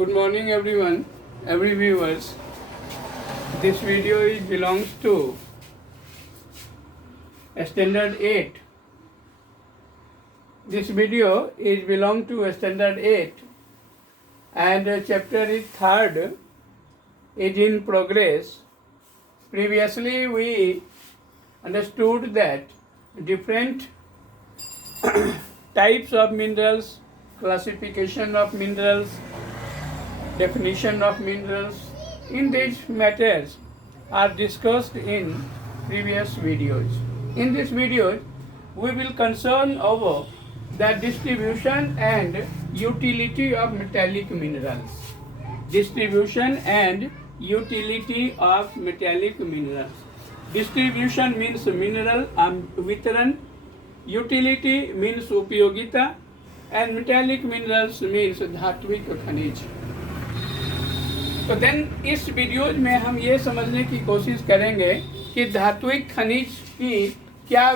Good morning everyone, every viewers. This video belongs to Standard 8. This video is belong to Standard 8 and chapter is 3rd is in progress. Previously we understood that different types of minerals, classification of minerals, definition of minerals, in these matters are discussed in previous videos. In this video, we will concern over the distribution and utility of metallic minerals. Distribution and utility of metallic minerals. Distribution means mineral वितरण, utility means उपयोगिता, and metallic minerals means धात्विक खनिज. तो then इस videos में हम ये समझने की कोशिश करेंगे कि धात्विक खनिज की क्या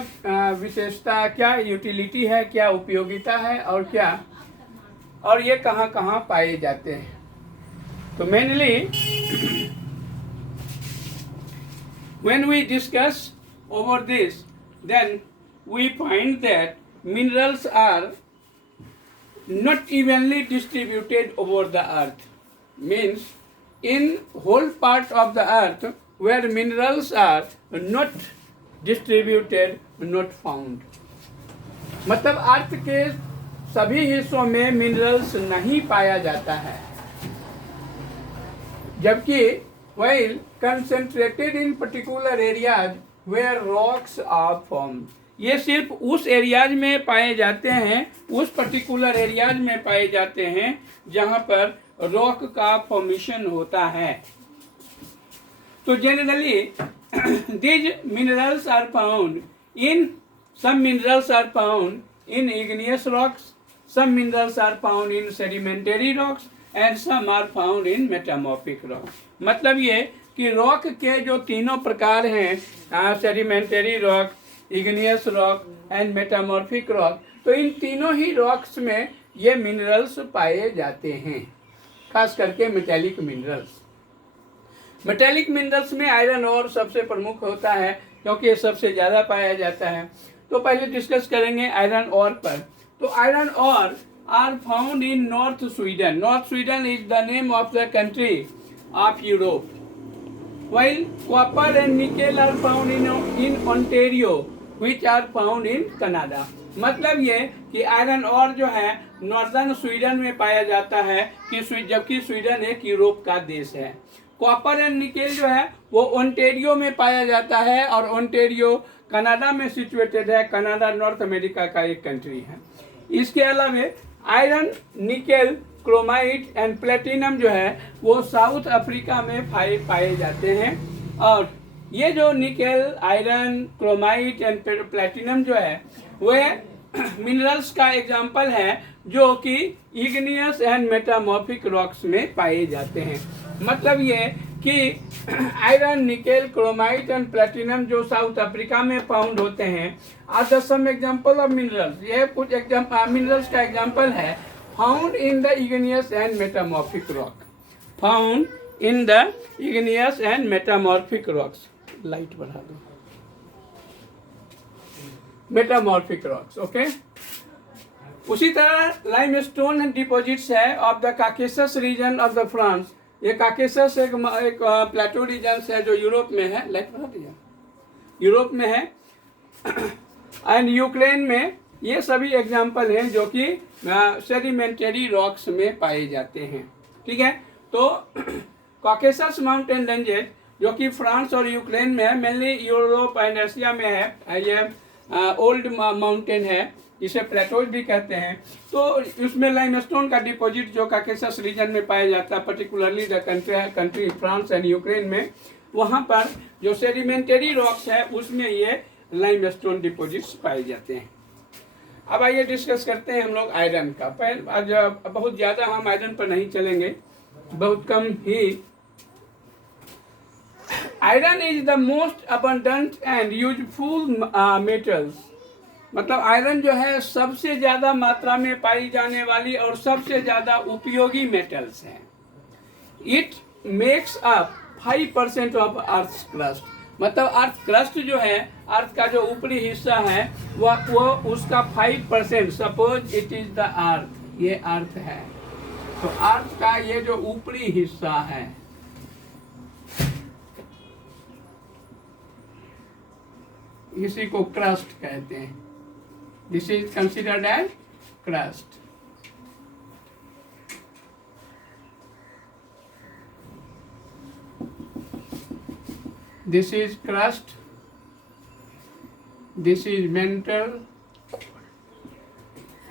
विशेषता, क्या यूटिलिटी है, क्या उपयोगिता है और ये कहाँ कहाँ पाए जाते हैं. तो mainly when we discuss over this, then we find that minerals are not evenly distributed over the earth. Means in whole part of the earth where minerals are not distributed, not found. मतलब अर्थ के सभी हिस्सों में minerals नहीं पाया जाता है, जबकि while concentrated in particular areas where rocks are formed. ये सिर्फ उस एरियाज में पाए जाते हैं, उस पर्टिकुलर एरियाज में पाए जाते हैं जहां पर रॉक का फॉर्मेशन होता है. तो generally these minerals are found in, some minerals are found in igneous rocks, some minerals are found in sedimentary rocks and some are found in metamorphic rocks. मतलब ये कि रॉक के जो तीनों प्रकार हैं, sedimentary rock, igneous rock and metamorphic rock, तो इन तीनों ही रॉक्स में ये मिनरल्स पाए जाते हैं, खास करके मेटेलिक मिनरल्स. मेटेलिक मिनरल्स में आयरन और सबसे प्रमुख होता है क्योंकि ये सबसे ज़्यादा पाया जाता है. तो पहले डिस्कस करेंगे आयरन और पर. तो आयरन और are found in North Sweden. North Sweden is the name of the country of Europe. while copper and nickel are found in Ontario which are found in Canada. मतलब ये कि iron और जो है नॉर्दर्न स्वीडन में पाया जाता है कि जबकि स्वीडन एक यूरोप का देश है. कॉपर एंड निकेल जो है वो ओंटेरियो में पाया जाता है और ओंटेरियो कनाडा में सिचुएटेड है. कनाडा नॉर्थ अमेरिका का एक कंट्री है. इसके अलावा iron, nickel, chromite and platinum जो है वो साउथ अफ्रीका में पाए जाते हैं. और ये जो nickel, iron, chromite and platinum जो है वे मिनरल्स का एग्जाम्पल है जो कि इग्नियस एंड मेटामॉर्फिक रॉक्स में पाए जाते हैं. मतलब ये कि iron, nickel, chromite and platinum जो साउथ अफ्रीका में फाउंड होते हैं are the some example of minerals. ये कुछ मिनरल्स का एग्जाम्पल है found in the igneous and metamorphic rock. Found in the igneous and metamorphic rocks. Light बढ़ा दो. Metamorphic rocks, okay? उसी तरह लाइमस्टोन डिपॉजिट्स है of the Caucasus region of the France. ये काकेसस एक प्लेटो रीजन है जो यूरोप में है. लाइट बढ़ा दिया. यूरोप में है एंड यूक्रेन में. ये सभी एग्जाम्पल हैं जो कि सेडिमेंटरी रॉक्स में पाए जाते हैं. ठीक है. तो कॉकेसस माउंटेन रेंजेस जो कि फ्रांस और यूक्रेन में है, मेनली यूरोप एंड एशिया में है. ये ओल्ड माउंटेन है जिसे प्लेटोज भी कहते हैं. तो उसमें लाइमस्टोन का डिपॉजिट जो कॉकेसस रीजन में पाया जाता है, particularly the country France and Ukraine में, वहाँ पर जो सेडिमेंटरी रॉक्स है उसमें ये लाइमस्टोन डिपॉजिट्स पाए जाते हैं. अब आइए डिस्कस करते हैं हम लोग आयरन का. आज बहुत ज़्यादा हम आयरन पर नहीं चलेंगे, बहुत कम ही. Iron is the most abundant and useful metals. मतलब आयरन जो है सबसे ज़्यादा मात्रा में पाई जाने वाली और सबसे ज़्यादा उपयोगी मेटल्स हैं. It makes up 5% of earth crust. मतलब अर्थ क्रस्ट जो है, अर्थ का जो ऊपरी हिस्सा है वो उसका 5%, suppose it is the earth, ये अर्थ है, तो अर्थ का ये जो ऊपरी हिस्सा है, इसी को क्रस्ट कहते हैं। This is considered as crust. This is crust, this is mantle,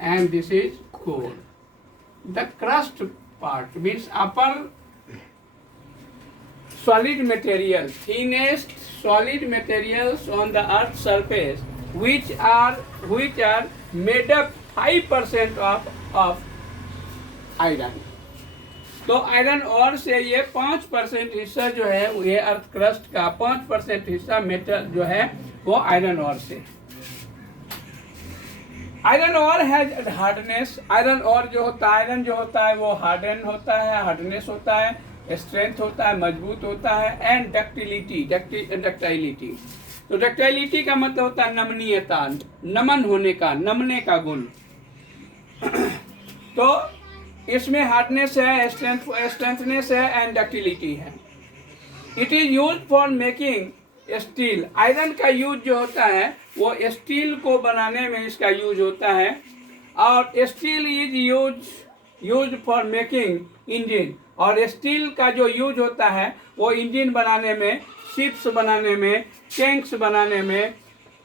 and this is core. The crust part means upper solid material, thinnest solid materials on the earth's surface, which are made up 5% of iron. तो iron और से ये 5% हिस्सा जो है, ये earth crust का 5% हिस्सा मेटल जो है वो आयरन और से। आयरन और हैज हार्डनेस। आयरन और जो होता है, आयरन जो होता है वो हार्डन होता है, हार्डनेस होता है, स्ट्रेंथ होता है, मजबूत होता है, एंड डक्टिलिटी, डक्टाइलिटी। तो डक्टाइलिटी का मतलब होता है नमनीयता, नमन होने का, नमने का गुण। तो इसमें हार्डनेस है, स्ट्रेंथनेस है, एंड डक्टिलिटी है। It is use for making steel. Iron का यूज जो होता है वो स्टील को बनाने में इसका यूज होता है, और steel is use for making engine. और स्टील का जो यूज होता है वो इंजन बनाने में, शिप्स बनाने में, टैंक्स बनाने में,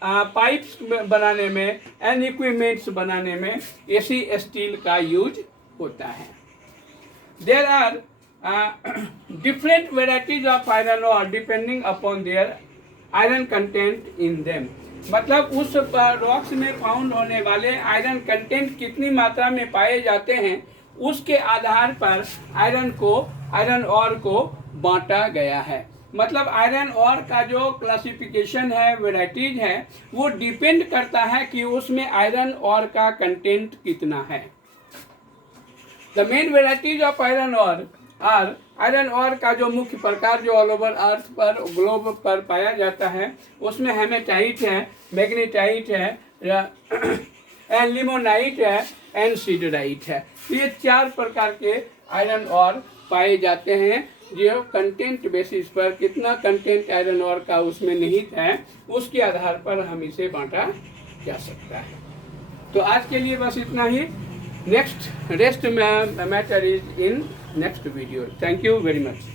पाइप्स बनाने में, एंड इक्विपमेंट्स बनाने में इसी स्टील का यूज होता है। There are different varieties of iron और depending upon their iron content in them. मतलब उस रॉक्स में फाउंड होने वाले आयरन कंटेंट कितनी मात्रा में पाए जाते हैं, उसके आधार पर आयरन और को बांटा गया है। मतलब आयरन और का जो क्लासिफिकेशन है, वेराइटीज है, वो डिपेंड करता है कि उसमें आयरन और का कंटेंट कितना है। The main varieties of iron और आर, आयरन और का जो मुख्य प्रकार जो ऑल ओवर अर्थ पर, ग्लोब पर पाया जाता है, उसमें हेमेटाइट है, मैग्नेटाइट है, एंड लिमोनाइट है, एंड सीडराइट है। ये 4 प्रकार के आयरन और पाए जाते हैं, जो कंटेंट बेसिस पर, कितना कंटेंट आयरन और का उसमें निहित है, उसके आधार पर हम इसे बांटा जा सकता है। तो आज के लिए बस इतना ही। Next, rest matter is in next video. Thank you very much.